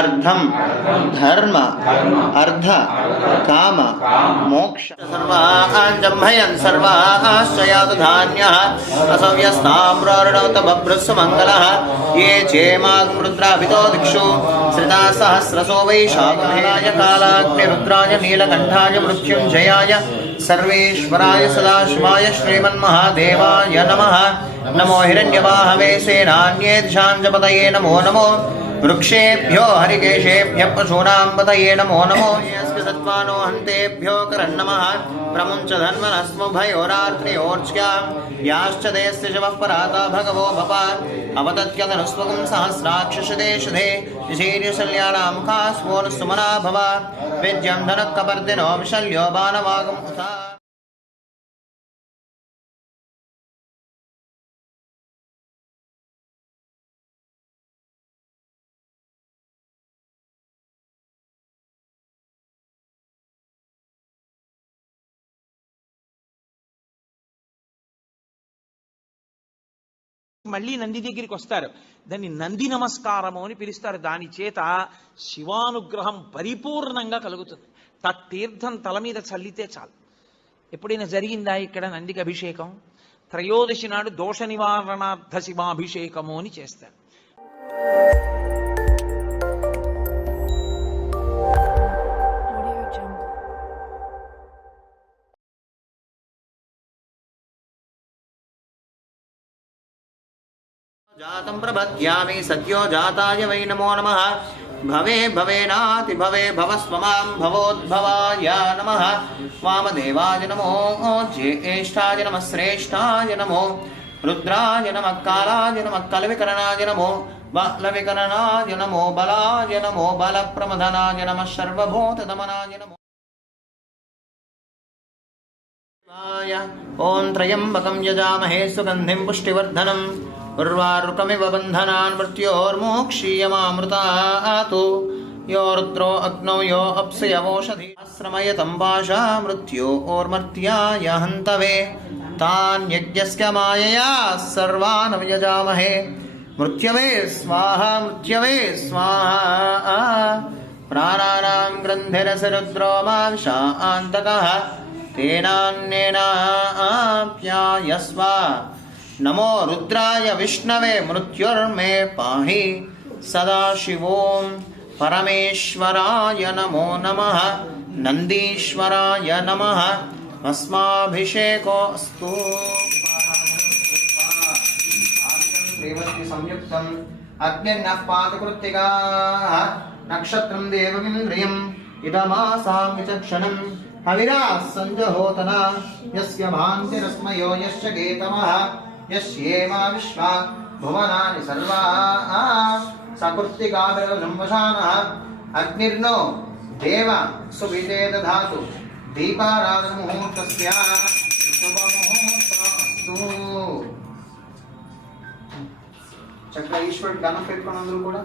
అర్థం ధర్మ అర్థ కామ మోక్ష సర్వాంజంభయన్ సర్వాశ్చయాతు ధాన్యః అసవ్యస్తామ్రారుణోత బభ్రుస్సు మంగళః ఏ చేమాగ్మృద్రాభితో దిక్షు శ్రితా సహస్రసో వైశాఖాయ కాలాగ్ని రుద్రాయ నీలకంఠాయ మృత్యుంజయాయ సర్వేశ్వరాయ సదాశివాయ శ్రీమన్మహాదేవాయ నమః నమో హిరణ్యవాహవే సేనాన్యేదిశాంజపతయే నమో నమో వృక్షేభ్యో హరికేశేభ్య పశూనాం పతయే నమో నమో సత్వానో హంతేభ్యో కరన్నమః ప్రముంచ ధన్వనస్మభయోరాత్రియోర్చ్యాం యాశ్చ దేస్య శవః పరాతా భగవో భవ అవతత్యదనుస్వగం సహస్రాక్షషదే శుధే శీర్యశల్యానాముఖాస్వోనుసుమనా భవ విద్యం ధనఃకపర్దినో విశల్యో బాణవాగం ఉతా మళ్ళీ నంది దగ్గరికి వస్తారు. దాన్ని నంది నమస్కారము అని పిలుస్తారు. దాని చేత శివానుగ్రహం పరిపూర్ణంగా కలుగుతుంది. తత్తీర్థం తల మీద చల్లితే చాలు. ఎప్పుడైనా జరిగిందా ఇక్కడ నందికి అభిషేకం? త్రయోదశి నాడు దోష నివారణార్థ శివాభిషేకము అని చేస్తారు. जातं प्रपद्यामि सद्यो जाताय वै नमो नमः भवे भवेनाति भवे भवस्वमां भवोद्भवाय नमः वामदेवाय नमो ज्येष्ठाय नमः श्रेष्ठाय नमो रुद्राय नमः कालाय नमः कलविकरणाय नमो बलविकरणाय नमो बलाय नमो बलप्रमदनाय नमः सर्वभूतदमनाय नमो ॐ त्र्यम्बकं यजामहे सुगन्धिं पुष्टिवर्धनम् उर्वारुकमिव बन्धनान् मृत्योर्मोक्षीयमामृतात् यो रुद्रो अग्नौ यो अप्सयवोषधि आश्रमयतं पाशा मृत्योर्मर्त्याय हन्तवे तान् यज्ञस्य मायया सर्वान् यजामहे मृत्यवे स्वाहा प्राणानां ग्रन्थिरसरुद्रो मांशान्तकः तेनान्येनाप्यायस्व नमो रुद्राय विष्णवे मृत्युर्मे पाहि सदाशिवों परमेश्वराय नमो नमः नंदीश्वराय नमः भस्माभिषेकोऽस्तु संयुक्तम् अग्निर्नः पादकृत्तिकाः नक्षत्रं देवमिन्द्रियम् इदमासां विचक्षणम् हविराः सञ्जहोतना यस्य भान्तिरस्मयो यश्च गेतमः यस्येमा विश्वा भुवनानि सर्वाः सकृत्तिकाभिर्जम्बशानः अग्निर्नो देव सुविते दधातु दीपाराधनमुहूर्तस्य शुभमुहूर्तस्तु చక్కగా ఈశ్వరుడు దండం పెట్టుకుని అందరూ కూడా